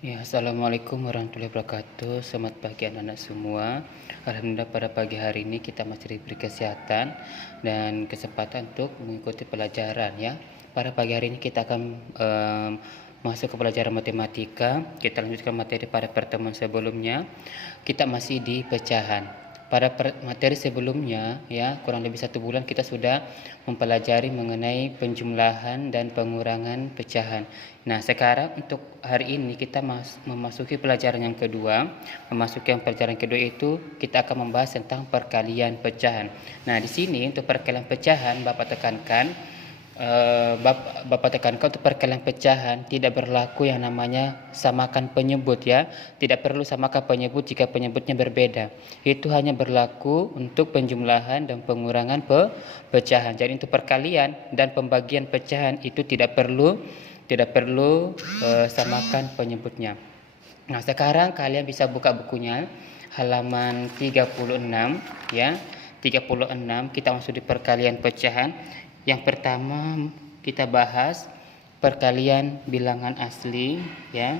Ya, Assalamualaikum warahmatullahi wabarakatuh. Selamat pagi anak-anak semua. Alhamdulillah pada pagi hari ini kita masih diberi kesehatan dan kesempatan untuk mengikuti pelajaran ya. Pada pagi hari ini kita akan masuk ke pelajaran matematika. Kita lanjutkan materi pada pertemuan sebelumnya. Kita masih di pecahan. Pada materi sebelumnya ya, kurang lebih 1 bulan kita sudah mempelajari mengenai penjumlahan dan pengurangan pecahan. Nah, sekarang untuk hari ini kita memasuki pelajaran yang kedua. Memasuki pelajaran kedua itu kita akan membahas tentang perkalian pecahan. Nah, di sini untuk perkalian pecahan Bapak tekankan untuk perkalian pecahan tidak berlaku yang namanya samakan penyebut ya. Tidak perlu samakan penyebut jika penyebutnya berbeda. Itu hanya berlaku untuk penjumlahan dan pengurangan pecahan. Jadi untuk perkalian dan pembagian pecahan itu tidak perlu samakan penyebutnya. Nah, sekarang kalian bisa buka bukunya halaman 36 ya. 36 kita masuk di perkalian pecahan. Yang pertama kita bahas perkalian bilangan asli ya.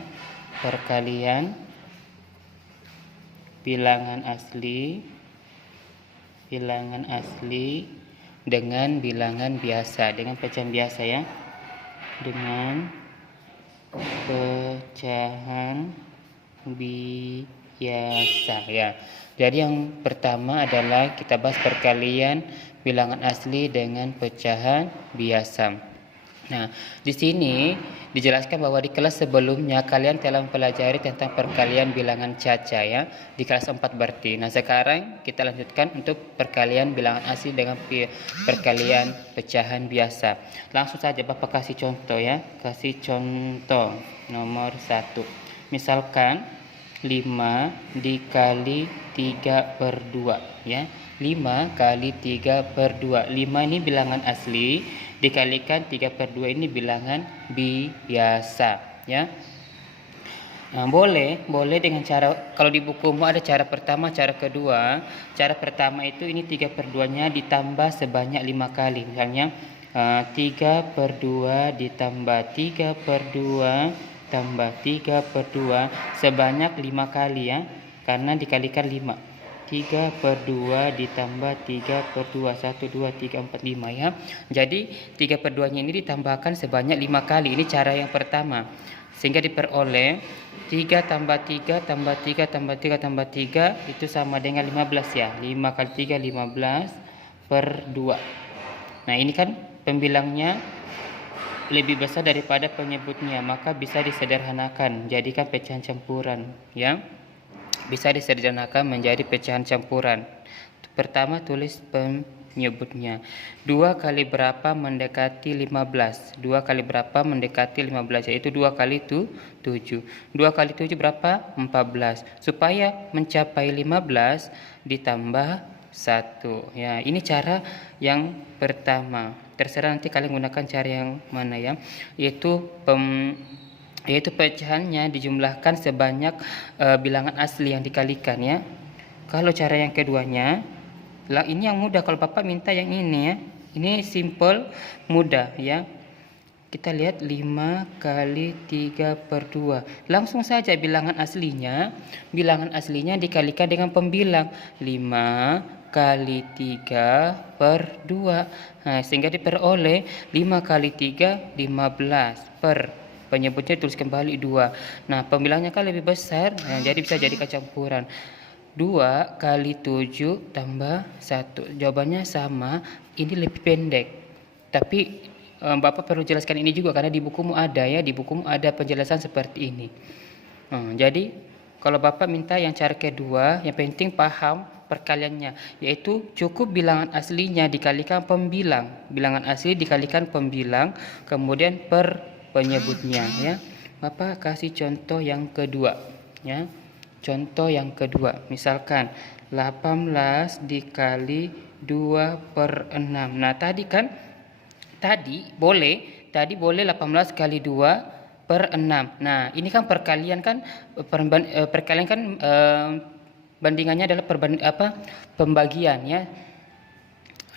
Perkalian bilangan asli dengan bilangan biasa, dengan pecahan biasa ya. Dengan pecahan biasa ya. Jadi yang pertama adalah kita bahas perkalian bilangan asli dengan pecahan biasa. Nah, di sini dijelaskan bahwa di kelas sebelumnya kalian telah mempelajari tentang perkalian bilangan caca ya, di kelas 4 berarti. Nah, sekarang kita lanjutkan untuk perkalian bilangan asli dengan perkalian pecahan biasa. Langsung saja Bapak kasih contoh ya. Kasih contoh nomor 1. Misalkan 5 dikali 3/2 ya. 5 kali 3/2. 5 ini bilangan asli dikalikan 3/2 ini bilangan biasa ya. Nah, boleh dengan cara, kalau di bukumu ada cara pertama, cara kedua. Cara pertama itu ini 3/2-nya ditambah sebanyak 5 kali. Misalnya 3/2 ditambah 3/2 tambah 3/2 sebanyak 5 kali ya, karena dikalikan 5. 3/2 ditambah 3/2 1, 2, 3, 4, 5 ya. Jadi 3/2-nya ini ditambahkan sebanyak 5 kali. Ini cara yang pertama. Sehingga diperoleh 3 tambah 3 tambah 3 tambah 3 tambah 3 itu sama dengan 15 ya. 5 kali 3 15/2. Nah, ini kan pembilangnya lebih besar daripada penyebutnya, maka bisa disederhanakan jadikan pecahan campuran ya. Bisa disederhanakan menjadi pecahan campuran. Pertama tulis penyebutnya. 2 kali berapa mendekati 15? 2 kali berapa mendekati 15? Yaitu 2 kali 7. 2 kali 7 berapa? 14. Supaya mencapai 15 ditambah 1. Ya, ini cara yang pertama. Terserah nanti kalian gunakan cara yang mana ya. Yaitu pecahannya dijumlahkan sebanyak bilangan asli yang dikalikan ya. Kalau cara yang keduanya, ini yang mudah. Kalau Bapak minta yang ini ya, ini simple, mudah ya. Kita lihat 5 kali 3/2. Langsung saja bilangan aslinya dikalikan dengan pembilang 5 kali 3/2. Nah, sehingga diperoleh 5 kali 3 15 per penyebutnya tulis kembali 2. Nah, pembilangnya kan lebih besar, nah, jadi bisa jadi campuran. 2 kali 7 tambah 1. Jawabannya sama, ini lebih pendek. Tapi Bapak perlu jelaskan ini juga karena di bukumu ada ya, di bukumu ada penjelasan seperti ini. Jadi kalau Bapak minta yang cara kedua, yang penting paham perkaliannya, yaitu cukup bilangan aslinya dikalikan pembilang. Bilangan asli dikalikan pembilang, kemudian per penyebutnya ya. Bapak kasih contoh yang kedua ya. Contoh yang kedua, misalkan 18 dikali 2/6. Nah, tadi boleh 18 kali 2/6. Nah, ini kan perkalian kan bandingannya adalah pembagian ya.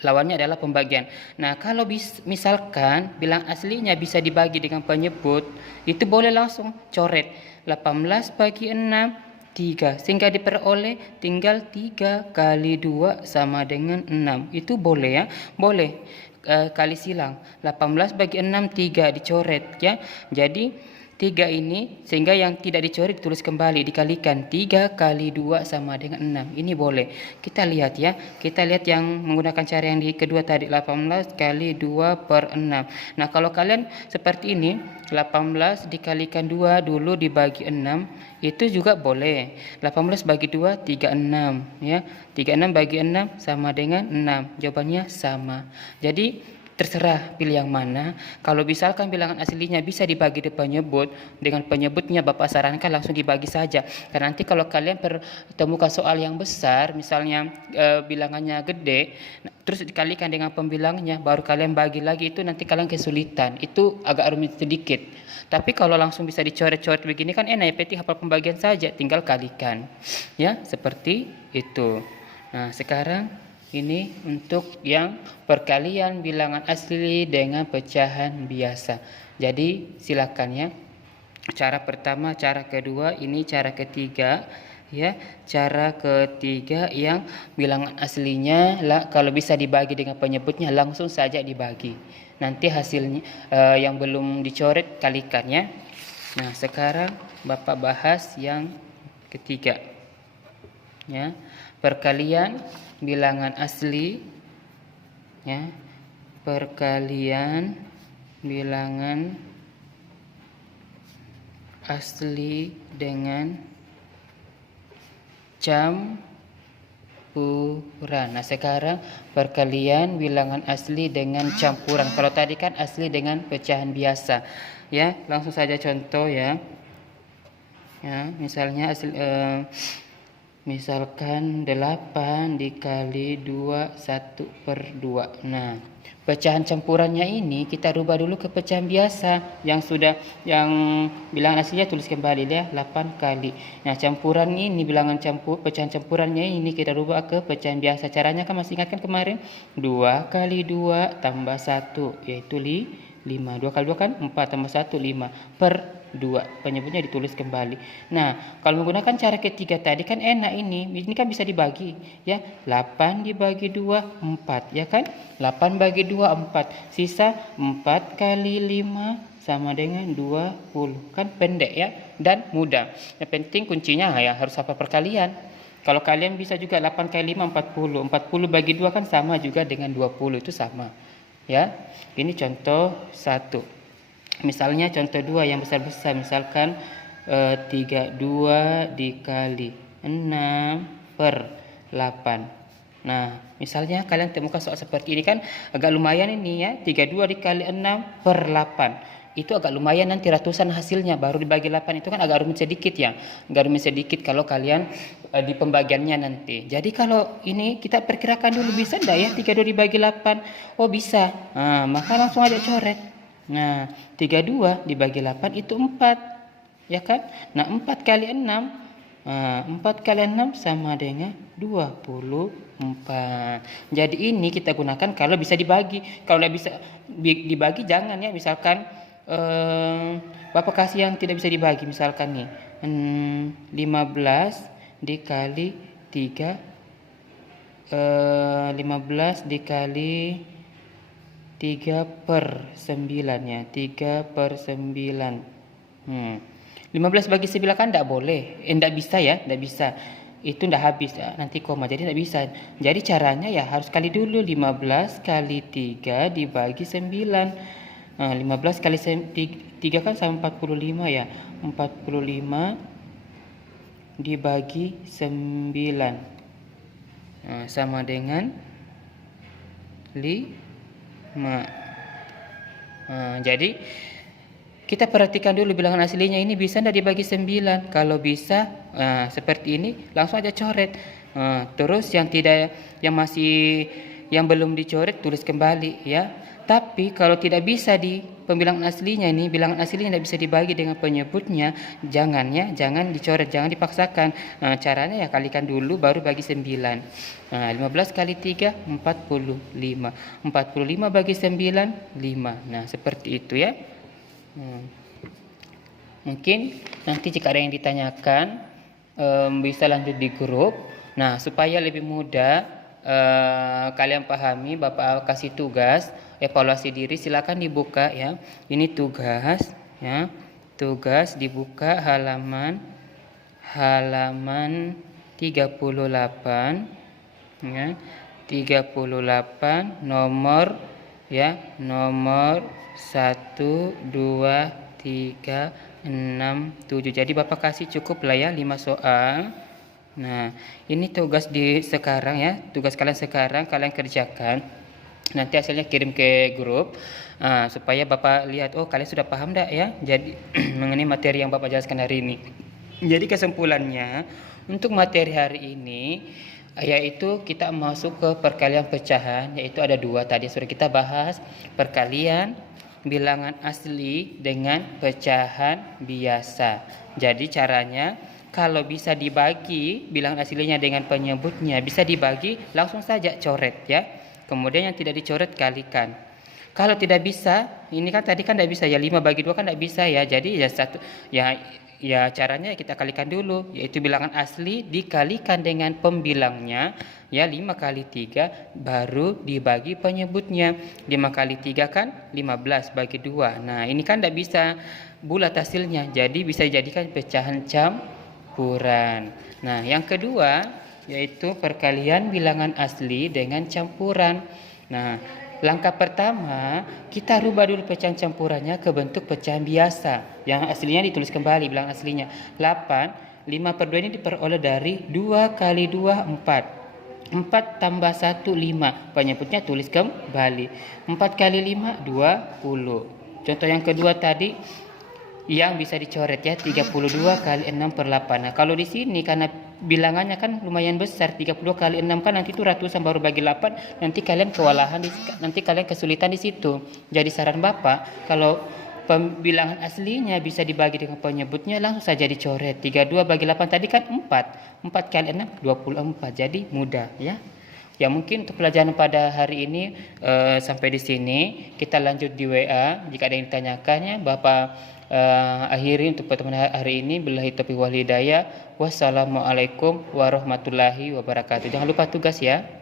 Lawannya adalah pembagian. Nah, kalau misalkan bilangan aslinya bisa dibagi dengan penyebut, itu boleh langsung coret 18 bagi 6, 3. Sehingga diperoleh tinggal 3 kali 2 sama dengan 6. Itu boleh ya, boleh kali silang. 18 bagi 6, 3 dicoret ya. Jadi 3 ini sehingga yang tidak dicoret ditulis kembali dikalikan 3 kali 2 sama dengan 6. Ini boleh. Kita lihat ya. Kita lihat yang menggunakan cara yang di kedua tadi 18 kali 2 per 6. Nah, kalau kalian seperti ini 18 dikalikan 2 dulu dibagi 6 itu juga boleh. 18 bagi 2 36 ya. 36 bagi 6 sama dengan 6. Jawabannya sama. Jadi terserah pilih yang mana. Kalau misalkan bilangan aslinya bisa dibagi di penyebut, dengan penyebutnya Bapak sarankan langsung dibagi saja. Karena nanti kalau kalian pertemukan soal yang besar, misalnya bilangannya gede, terus dikalikan dengan pembilangnya, baru kalian bagi lagi, itu nanti kalian kesulitan. Itu agak rumit sedikit. Tapi kalau langsung bisa dicoret-coret begini kan enak ya, penting hafal pembagian saja, tinggal kalikan. Ya, seperti itu. Nah, sekarang ini untuk yang perkalian bilangan asli dengan pecahan biasa. Jadi silakan ya. Cara pertama, cara kedua, ini cara ketiga ya. Cara ketiga yang bilangan aslinya kalau bisa dibagi dengan penyebutnya langsung saja dibagi. Nanti hasilnya yang belum dicoret kalikan ya. Nah, sekarang Bapak bahas yang ketiga. Ya. Perkalian bilangan asli ya, perkalian bilangan asli dengan campuran. Nah, sekarang perkalian bilangan asli dengan campuran. Kalau tadi kan asli dengan pecahan biasa ya, langsung saja contoh ya. Ya, misalnya misalkan 8 dikali 2 1 per 2. Nah, pecahan campurannya ini kita rubah dulu ke pecahan biasa. Yang bilangan aslinya tulis kembali ya, 8 kali. Nah, campuran ini pecahan campurannya ini kita rubah ke pecahan biasa. Caranya kan masih ingat kan kemarin? 2 kali 2 tambah 1 yaitu 5. 2 kali 2 kan 4 tambah 1 5 per 2. Penyebutnya ditulis kembali. Nah, kalau menggunakan cara ketiga tadi kan enak ini. Ini kan bisa dibagi ya. 8 dibagi 2 4 ya kan? 8 bagi 2 4. Sisa 4 kali 5 sama dengan 20. Kan pendek ya dan mudah. Yang penting kuncinya ya harus hafal perkalian. Kalau kalian bisa juga 8 kali 5 40. 40 bagi 2 kan sama juga dengan 20, itu sama. Ya. Ini contoh 1. Misalnya contoh 2 yang besar-besar, misalkan 32 dikali 6 per 8. Nah, misalnya kalian temukan soal seperti ini kan agak lumayan ini ya, 32 dikali 6 per 8. Itu agak lumayan, nanti ratusan hasilnya, baru dibagi 8 itu kan agak rumit sedikit ya. Agak rumit sedikit kalau kalian di pembagiannya nanti. Jadi kalau ini kita perkirakan dulu bisa enggak ya 32 dibagi 8? Oh bisa. Nah, maka langsung aja coret. Nah, 32 dibagi 8 itu 4. Ya kan? Nah, 4 kali 6. 4 kali 6 sama dengan 24. Jadi ini kita gunakan kalau bisa dibagi. Kalau tidak bisa dibagi jangan ya. Misalkan Bapak kasih yang tidak bisa dibagi. Misalkan nih 15 dikali 3 15 dikali 3 per 9 ya, 3 per 9. 15 bagi 9 kan tidak boleh, tidak bisa ya, tidak bisa. Itu tidak habis ya, nanti koma, jadi tidak bisa. Jadi caranya ya harus kali dulu, 15 kali 3 dibagi 9. 15 kali 3 kan sama 45 ya, 45 dibagi 9. Sama dengan 5. Jadi kita perhatikan dulu bilangan aslinya ini bisa tidak dibagi 9. Kalau bisa seperti ini langsung aja coret. Terus yang belum dicoret tulis kembali ya. Tapi kalau tidak bisa di pembilangan aslinya ini, bilangan aslinya tidak bisa dibagi dengan penyebutnya, jangan dicoret, jangan dipaksakan. Caranya ya kalikan dulu baru bagi 9. 15 kali 3 45. 45 bagi 9 5. Nah, seperti itu ya. Mungkin nanti jika ada yang ditanyakan bisa lanjut di grup. Nah, supaya lebih mudah kalian pahami, Bapak kasih tugas evaluasi diri, silakan dibuka ya. Ini tugas ya. Tugas dibuka halaman 38 ya. 38 nomor ya, nomor 1 2 3 6 7. Jadi Bapak kasih cukup lah ya 5 soal. Nah, ini tugas di sekarang ya, tugas kalian sekarang kalian kerjakan. Nanti hasilnya kirim ke grup supaya Bapak lihat, oh kalian sudah paham enggak ya, jadi mengenai materi yang Bapak jelaskan hari ini. Jadi kesimpulannya untuk materi hari ini yaitu kita masuk ke perkalian pecahan, yaitu ada 2 tadi sudah kita bahas, perkalian bilangan asli dengan pecahan biasa. Jadi caranya kalau bisa dibagi bilangan aslinya dengan penyebutnya, bisa dibagi langsung saja coret ya. Kemudian yang tidak dicoret kalikan. Kalau tidak bisa, ini kan tadi kan tidak bisa ya, 5 bagi 2 kan tidak bisa ya. Jadi ya satu ya caranya kita kalikan dulu, yaitu bilangan asli dikalikan dengan pembilangnya ya, 5 kali 3 baru dibagi penyebutnya. 5 kali 3 kan 15 bagi 2. Nah, ini kan tidak bisa bulat hasilnya, jadi bisa dijadikan pecahan campuran. Nah, yang kedua yaitu perkalian bilangan asli dengan campuran. Nah, langkah pertama kita rubah dulu pecahan campurannya ke bentuk pecahan biasa. Yang aslinya ditulis kembali bilangan aslinya. 8, 5 per 2 ini diperoleh dari 2 kali 2 4. 4 tambah 1 5. Penyebutnya tulis kembali. 4 kali 5 20. Contoh yang kedua tadi yang bisa dicoret ya, 32 kali 6 per 8. Nah, kalau di sini karena bilangannya kan lumayan besar, 32 kali 6 kan nanti itu ratusan baru bagi 8, nanti kalian kewalahan, nanti kalian kesulitan di situ. Jadi saran Bapak, kalau pembilangan aslinya bisa dibagi dengan penyebutnya langsung saja dicoret. 32 bagi 8 tadi kan 4. 4 kali 6 24. Jadi mudah ya. Ya, mungkin untuk pelajaran pada hari ini sampai di sini. Kita lanjut di WA jika ada yang ditanyakannya. Bapak akhiri untuk pertemuan hari ini. Billahi taufiq wal hidayah. Wassalamualaikum warahmatullahi wabarakatuh. Jangan lupa tugas ya.